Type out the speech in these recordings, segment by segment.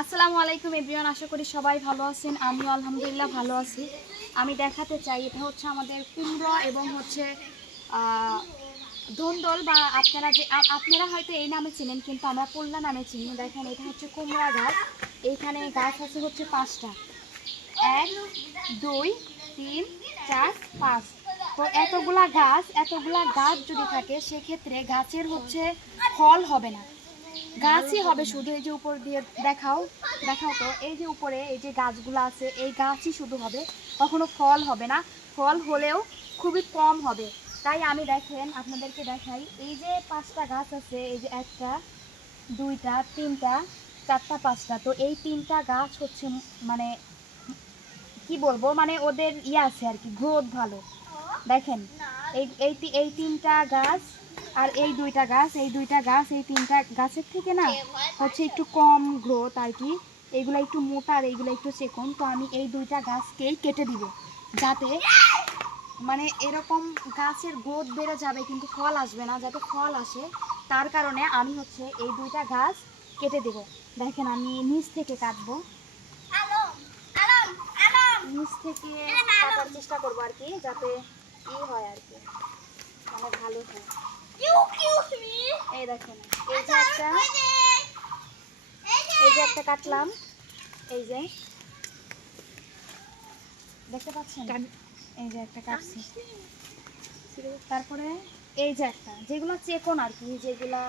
আসসালামু আলাইকুম এভরিওয়ান, আশা করি সবাই ভালো আছেন। আমিও আলহামদুলিল্লাহ ভালো আছি। আমি দেখাতে চাই, এটা হচ্ছে আমাদের কুমড়ো এবং হচ্ছে ধন্দল, বা আপনারা হয়তো এই নামে চিনেন, কিন্তু আমরা পোল্লা নামে চিনি। দেখেন, এটা হচ্ছে কুমড়া গাছ। এইখানে গাছ আছে হচ্ছে 5টা, 1 2 3 4 5। তো এতগুলা গাছ যদি থাকে, সেক্ষেত্রে গাছের হচ্ছে ফল হবে না, গাছই হবে শুধু। এই যে উপর দিয়ে দেখাও দেখাও তো, এই যে উপরে এই যে গাছগুলো আছে, এই গাছই শুধু হবে, কখনো ফল হবে না। ফল হলেও খুবই কম হবে। তাই আমি দেখেন আপনাদেরকে দেখাই, এই যে 5টা গাছ আছে, এই যে 1টা 2টা 3টা 4টা 5টা, তো এই 3টা গাছ হচ্ছে মানে কি বলবো, মানে ওদের আছে আর কি, গ্রোথ ভালো। দেখেন, এই এই 3টা গাছ আর এই 2টা গাছ, এই 3টা গাছের থেকে না হচ্ছে একটু কম গ্রোথ আর কি। এইগুলো একটু মোটা আর এইগুলো একটু চিকন। তো আমি এই 2টা গাছকেই কেটে দিব, যাতে মানে এরকম গাছের গ্রোথ বেড়ে যাবে কিন্তু ফল আসবে না, যাতে ফল আসে তার কারণে আমি হচ্ছে এই 2টা গাছ কেটে দেব। দেখেন, আমি নিচ থেকে কাটবো, নিচ থেকে কাটার চেষ্টা করবো আর কি, যাতে হয় আর কি, মানে ভালো হয়। এই দেখেন, এই যে একটা কাটলাম, এই যে দেখতে পাচ্ছেন, এই যে একটা কাটছি। তারপরে এই যে একটা, যেগুলো চেকন আর কি, যেগুলা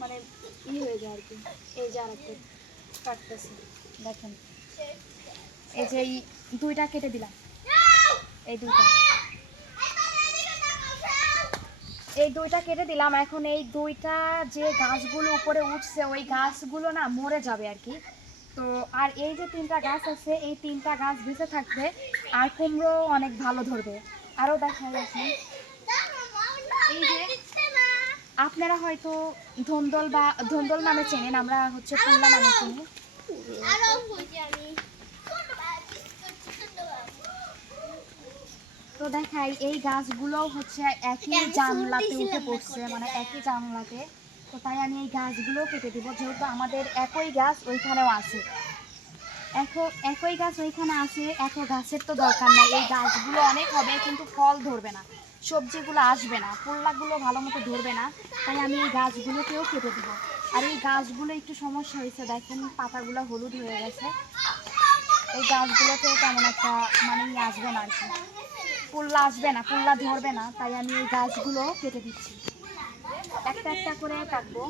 মানে হয়ে যায় আর কি, এই যে আরেকটা কাটতেছি। দেখেন, এই যে এই 2টা কেটে দিলাম, এই 2টা কেটে দিলাম। এখন এই 2টা যে গাছগুলো উপরে উঠছে, ওই গাছগুলো না মরে যাবে আর কি। তো আর এই যে 3টা গাছ আছে, এই 3টা গাছ বেঁচে থাকবে, আর কুমড়ো অনেক ভালো ধরবে। আরও দেখাই আছে, এই যে আপনারা হয়তো ধন্দল নামে চেনেন, আমরা হচ্ছে পোল্লা নামে চিনি। তো দেখাই, এই গাছগুলো হচ্ছে একই জানলাতে উঠে পড়ছে, মানে একই জানলাতে। তো তাই আমি এই গাছগুলো কেটে দিব, যেহেতু আমাদের একই গাছ ওইখানেও আছে, একই গাছ ওইখানে আছে, এত গাছের তো দরকার নাই। এই গাছগুলো অনেক হবে কিন্তু ফল ধরবে না, সবজিগুলো আসবে না, পোল্লাগুলো ভালো মতো ধরবে না। তাই আমি এই গাছগুলোকেও কেটে দিব। আর এই গাছগুলো একটু সমস্যা হয়েছে, দেখেন পাতাগুলো হলুদ হয়ে গেছে। এই গাছগুলোতেও তেমন একটা মানে আসবে না আর কি, পোল্লা আসবে না, পোল্লা ধরবে না। তাই আমি এই গাছগুলো কেটে দিচ্ছি, একটা একটা করে কাটবো।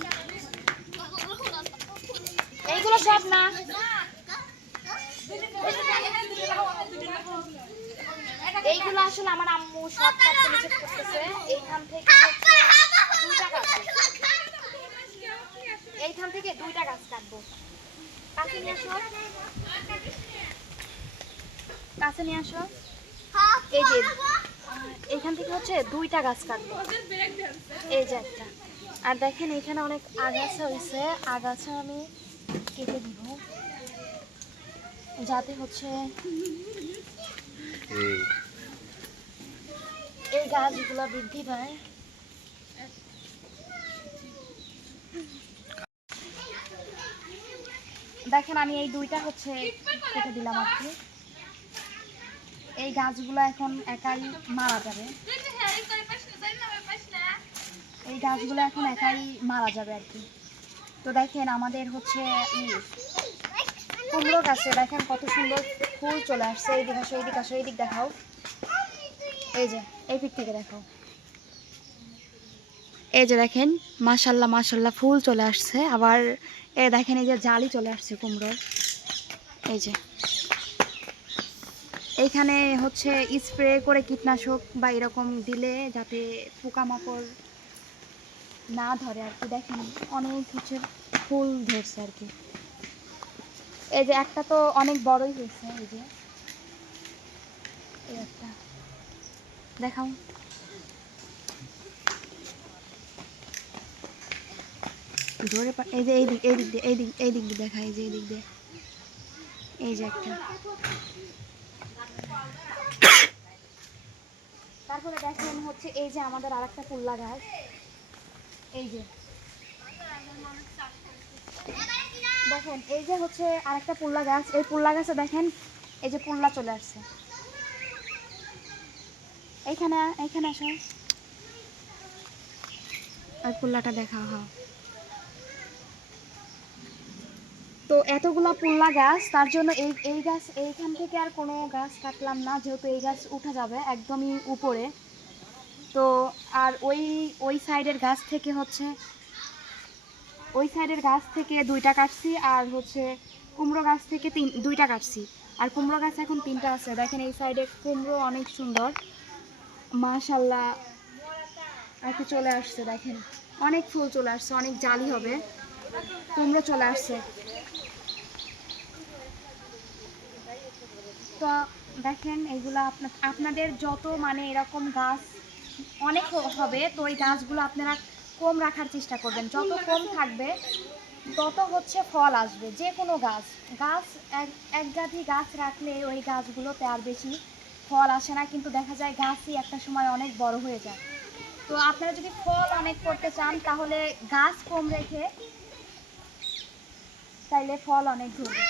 এইগুলো সব না, এইগুলো আসলে আমার আম্মু সব কাটতে নিচে করতেছে। এইখান থেকে হচ্ছে 2টা গাছ, এইখান থেকে 2টা গাছ কাটবো। কাছে নিয়ে আসো, কাছে নিয়ে আসো। এই যে এইখান থেকে হচ্ছে 2টা গাছ কাটবো, এই যে একটা। আর দেখেন, এখানে অনেক আগাছা হয়েছে, আগাছা আমি কেটে দিব, যাতে হচ্ছে এই গাছগুলো বৃদ্ধি পায়। দেখেন, আমি এই 2টা হচ্ছে কেটে দিলাম আর কি। এই গাছগুলো এখন একাই মারা যাবে, এই গাছগুলো এখন একাই মারা যাবে আর কি। তো দেখেন, আমাদের হচ্ছে কুমড়ো গাছে দেখেন কত সুন্দর ফুল চলে আসছে। এইদিক আসো, এইদিক আসো, এইদিক দেখাও, এই যে এই দিক থেকে দেখাও, এই যে দেখেন, মাশাল্লাহ মাশাল্লাহ ফুল চলে আসছে। আবার এই দেখেন, এই যে জালি চলে আসছে কুমড়োর, এই যে এইখানে হচ্ছে স্প্রে করে কীটনাশক বা এরকম দিলে যাতে পোকামাকড় না ধরে আর কি। দেখেন, অনেক হচ্ছে ফুল ধরছে আর কি। এই যে একটা তো অনেক বড়ই হয়েছে, এই যে এই একটা দেখাও, ধরে এই যে এই দিক দিয়ে দেখা, এই যে এই দিক দিয়ে, এই যে একটা। তারপরে দেখেন হচ্ছে এই যে আমাদের আরেকটা পুল্লা গাছ, এই যে দেখেন এই যে হচ্ছে আরেকটা পুল্লা গাছ, এই পুল্লা গাছে দেখেন এই যে পুল্লা চলে আসছে। এইখানে এইখানে আসো, আর পুল্লাটা দেখা। হয় তো এতগুলা পুল্লা গাছ, তার জন্য এই এই গাছ এইখান থেকে আর কোনো গাছ কাটলাম না, যেহেতু এই গাছ উঠে যাবে একদমই উপরে। তো আর ওই ওই সাইডের গাছ থেকে হচ্ছে ওই সাইডের গাছ থেকে 2টা কাটছি, আর হচ্ছে কুমড়ো গাছ থেকে 2টা কাটছি, আর কুমড়ো গাছ এখন 3টা আছে। দেখেন এই সাইডে কুমড়ো অনেক সুন্দর, মাশাল্লাহ আর কি চলে আসছে। দেখেন অনেক ফুল চলে আসছে, অনেক জালি হবে, কুমড়ো চলে আসছে। তো দেখেন এইগুলো আপনাদের যত মানে এরকম গাছ অনেক হবে, তো ওই গাছগুলো আপনারা কম রাখার চেষ্টা করবেন। যত কম থাকবে তত হচ্ছে ফল আসবে। যে কোনো গাছ গাছ এক জাতি গাছ রাখলে ওই গাছগুলোতে আর বেশি ফল আসে না, কিন্তু দেখা যায় গাছই একটা সময় অনেক বড় হয়ে যায়। তো আপনারা যদি ফল অনেক করতে চান তাহলে গাছ কম রেখে তাইলে ফল অনেক ধরবে।